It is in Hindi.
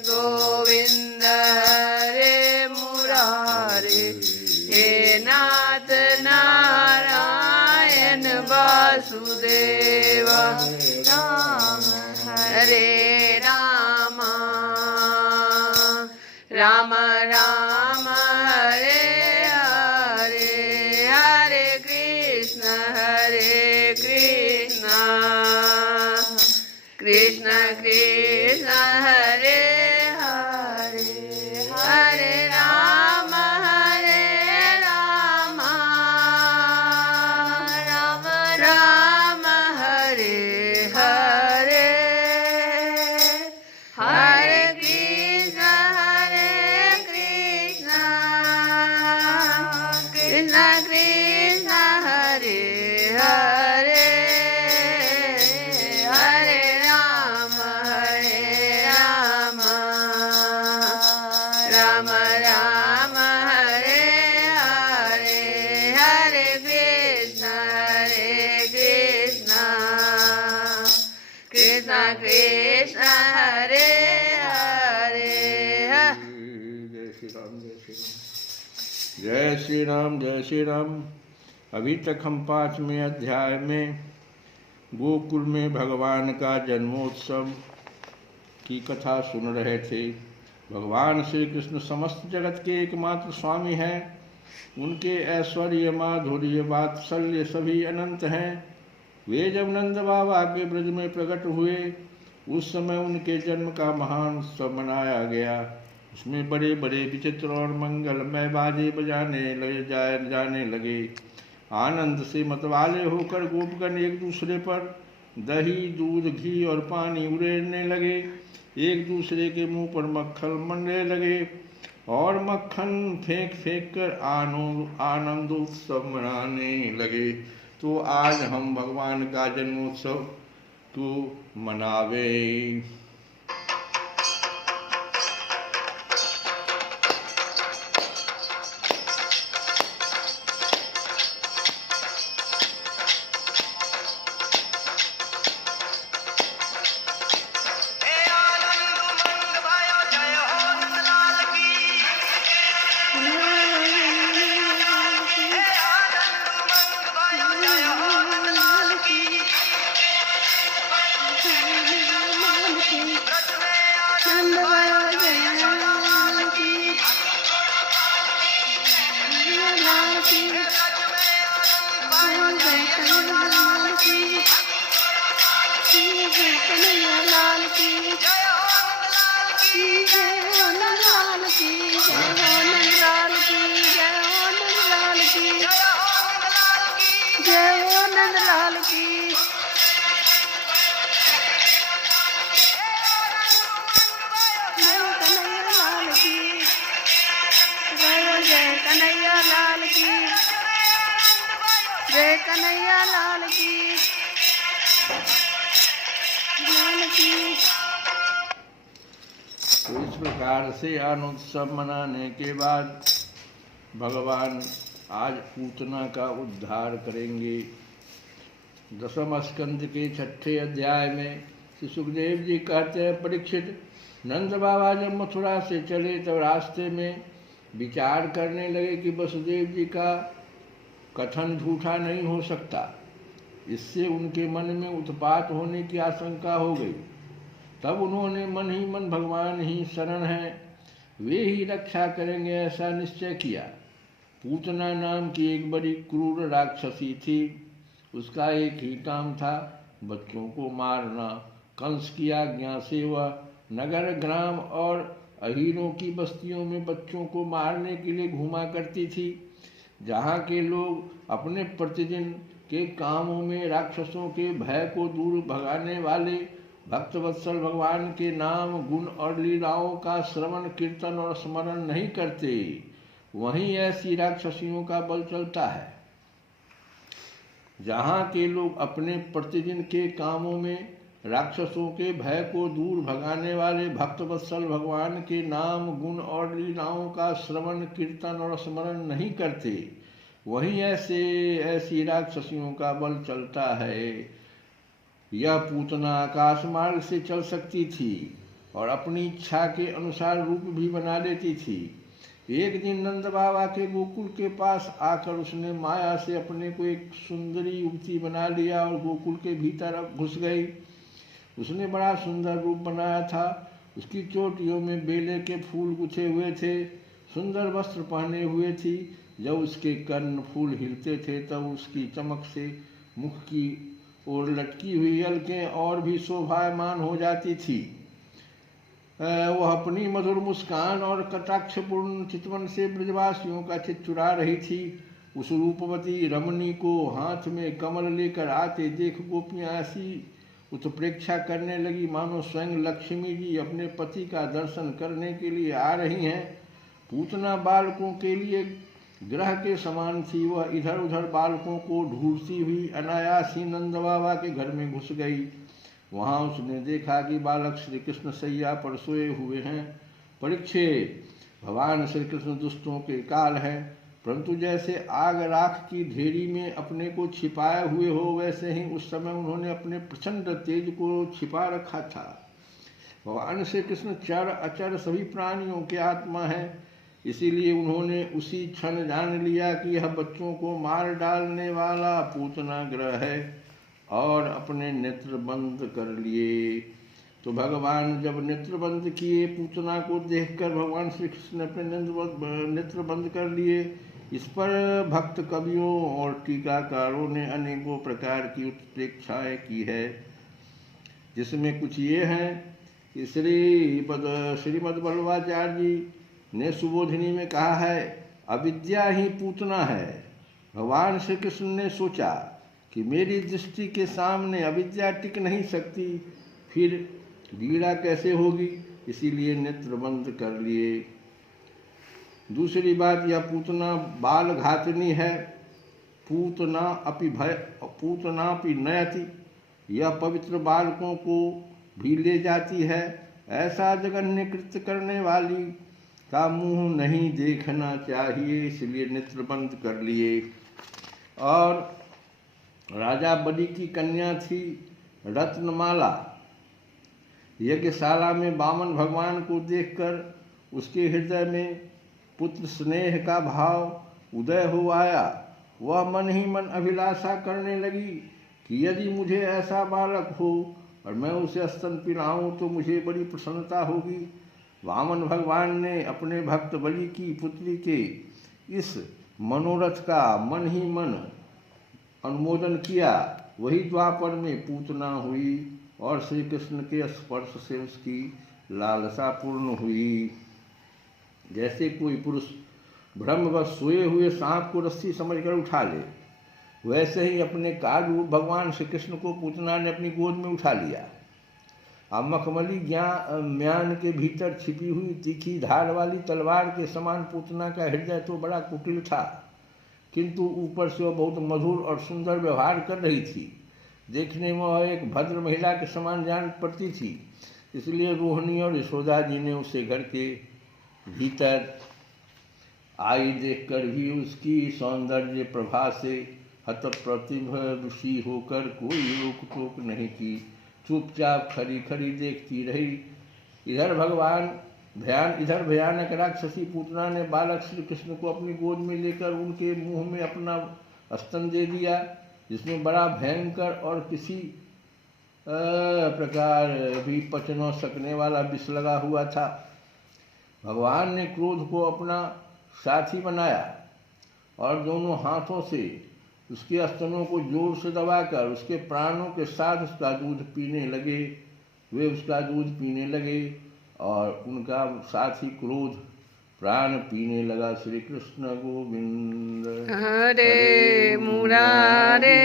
गोविंद हरे मुरारे, हे नाथ नारायण वासुदेव, राम हरे राम, राम राम हरे हरे, हरे कृष्ण कृष्ण कृष्ण हरे हरे, हरे राम राम राम हरे हरे, हरे कृष्ण कृष्ण कृष्ण हरे हरे, हरे राम राम राम हरे हरे, हरे कृष्ण कृष्ण कृष्ण हरे हरे। जय श्री राम जय श्री राम। अभी तक हम 5वें अध्याय में गोकुल में भगवान का जन्मोत्सव की कथा सुन रहे थे। भगवान श्री कृष्ण समस्त जगत के एकमात्र स्वामी हैं। उनके ऐश्वर्य माधुर्य वात्सल्य सभी अनंत हैं। वे जब नंद बाबा के ब्रज में प्रकट हुए उस समय उनके जन्म का महान उत्सव मनाया गया। उसमें बड़े बड़े विचित्र और मंगलमय बाजे जाने लगे। आनंद से मतवाले होकर गोपगण एक दूसरे पर दही दूध घी और पानी उड़ेलने लगे। एक दूसरे के मुंह पर मक्खन मंडने लगे और मक्खन फेंक फेंक कर आनंदोत्सव मनाने लगे। तो आज हम भगवान का जन्मोत्सव को मनावे। जय कन्हैया लाल की। तो इस प्रकार से आनंदोत्सव मनाने के बाद भगवान आज पूतना का उद्धार करेंगे। 10वें स्कंद के 6ठे अध्याय में श्री सुखदेव जी कहते हैं, परीक्षित, नंद बाबा जब मथुरा से चले तब रास्ते में विचार करने लगे कि वसुदेव जी का कथन झूठा नहीं हो सकता। इससे उनके मन में उत्पात होने की आशंका हो गई। तब उन्होंने मन ही मन भगवान ही शरण हैं, वे ही रक्षा करेंगे ऐसा निश्चय किया। पूतना नाम की एक बड़ी क्रूर राक्षसी थी। उसका एक ही काम था, बच्चों को मारना। कंस की आज्ञा से वह नगर ग्राम और अहीरों की बस्तियों में बच्चों को मारने के लिए घूमा करती थी। जहाँ के लोग अपने प्रतिदिन के कामों में राक्षसों के भय को दूर भगाने वाले भक्तवत्सल भगवान के नाम गुण और लीलाओं का श्रवण कीर्तन और स्मरण नहीं करते, वहीं ऐसी राक्षसियों का बल चलता है। जहाँ के लोग अपने प्रतिदिन के कामों में राक्षसों के भय को दूर भगाने वाले भक्तवत्सल भगवान के नाम गुण और लीलाओं का श्रवण कीर्तन और स्मरण नहीं करते, वहीं ऐसी राक्षसियों का बल चलता है। यह पूतना आकाश मार्ग से चल सकती थी और अपनी इच्छा के अनुसार रूप भी बना लेती थी। एक दिन नंद बाबा के गोकुल के पास आकर उसने माया से अपने को एक सुंदरी युवती बना लिया और गोकुल के भीतर घुस गई। उसने बड़ा सुंदर रूप बनाया था। उसकी चोटियों में बेले के फूल गुथे हुए थे, सुंदर वस्त्र पहने हुए थी। जब उसके कर्ण फूल हिलते थे तब उसकी चमक से मुख की ओर लटकी हुई अलकें और भी शोभायमान हो जाती थी। वह अपनी मधुर मुस्कान और कटाक्षपूर्ण चितवन से ब्रजवासियों का चित्त चुरा रही थी। उस रूपवती रमणी को हाथ में कमल लेकर आते देख गोपियाँ ऐसी उत्प्रेक्षा करने लगी मानो स्वयं लक्ष्मी जी अपने पति का दर्शन करने के लिए आ रही हैं। पूतना बालकों के लिए ग्रह के समान थी। वह इधर उधर बालकों को ढूंढती हुई अनायास ही नंद बाबा के घर में घुस गई। वहाँ उसने देखा कि बालक श्री कृष्ण सैया पर सोए हुए हैं। परीक्षित, भगवान श्री कृष्ण दुष्टों के काल हैं, परंतु जैसे आग राख की ढेरी में अपने को छिपाए हुए हो वैसे ही उस समय उन्होंने अपने प्रचंड तेज को छिपा रखा था। भगवान श्री कृष्ण चर अचर सभी प्राणियों के आत्मा है, इसीलिए उन्होंने उसी क्षण जान लिया कि यह बच्चों को मार डालने वाला पूतना ग्रह है और अपने नेत्र बंद कर लिए। तो भगवान जब नेत्र बंद किए, पूतना को देखकर भगवान श्री कृष्ण ने अपने नेत्र बंद कर लिए। इस पर भक्त कवियों और टीकाकारों ने अनेकों प्रकार की उत्प्रेक्षाएं की है, जिसमें कुछ ये हैं कि श्रीमद् वल्लभाचार्य जी ने सुबोधिनी में कहा है, अविद्या ही पूतना है। भगवान श्री कृष्ण ने सोचा कि मेरी दृष्टि के सामने अविद्या टिक नहीं सकती, फिर लीला कैसे होगी, इसीलिए नेत्र बंद कर लिए। दूसरी बात, यह पूतना बाल घातनी है। पूतनापि नयति, यह पवित्र बालकों को भी ले जाती है। ऐसा जघन्य कृत्य करने वाली का मुंह नहीं देखना चाहिए, इसलिए नेत्र बंद कर लिए। और राजा बलि की कन्या थी रत्नमाला। यज्ञशाला में वामन भगवान को देखकर उसके हृदय में पुत्र स्नेह का भाव उदय हो आया। वह मन ही मन अभिलाषा करने लगी कि यदि मुझे ऐसा बालक हो और मैं उसे स्तन पिलाऊं तो मुझे बड़ी प्रसन्नता होगी। वामन भगवान ने अपने भक्त बलि की पुत्री के इस मनोरथ का मन ही मन अनुमोदन किया। वही द्वापर में पूतना हुई और श्री कृष्ण के स्पर्श से उसकी लालसा पूर्ण हुई। जैसे कोई पुरुष ब्रह्मवश सोए हुए सांप को रस्सी समझकर उठा ले, वैसे ही अपने काल रूप भगवान श्री कृष्ण को पूतना ने अपनी गोद में उठा लिया। अब मखमली म्यान के भीतर छिपी हुई तीखी धार वाली तलवार के समान पूतना का हृदय तो बड़ा कुटिल था, किंतु ऊपर से वह बहुत मधुर और सुंदर व्यवहार कर रही थी। देखने में वह एक भद्र महिला के समान जान पड़ती थी, इसलिए रोहिणी और यशोदा जी ने उसे घर के भीतर आई देखकर भी उसकी सौंदर्य प्रभा से हतप्रतिभ ऋषि होकर कोई रोक टोक नहीं की, चुपचाप खड़ी खड़ी देखती रही। इधर भयानक राक्षसी पूतना ने बालक श्री कृष्ण को अपनी गोद में लेकर उनके मुंह में अपना स्तन दे दिया, जिसमें बड़ा भयंकर और किसी प्रकार भी पच न सकने वाला विष लगा हुआ था। भगवान ने क्रोध को अपना साथी बनाया और दोनों हाथों से उसके स्तनों को जोर से दबाकर उसके प्राणों के साथ उसका दूध पीने लगे। वे उसका दूध पीने लगे और उनका साथी क्रोध प्राण पीने लगा। श्री कृष्ण गोविंद हरे मुरारे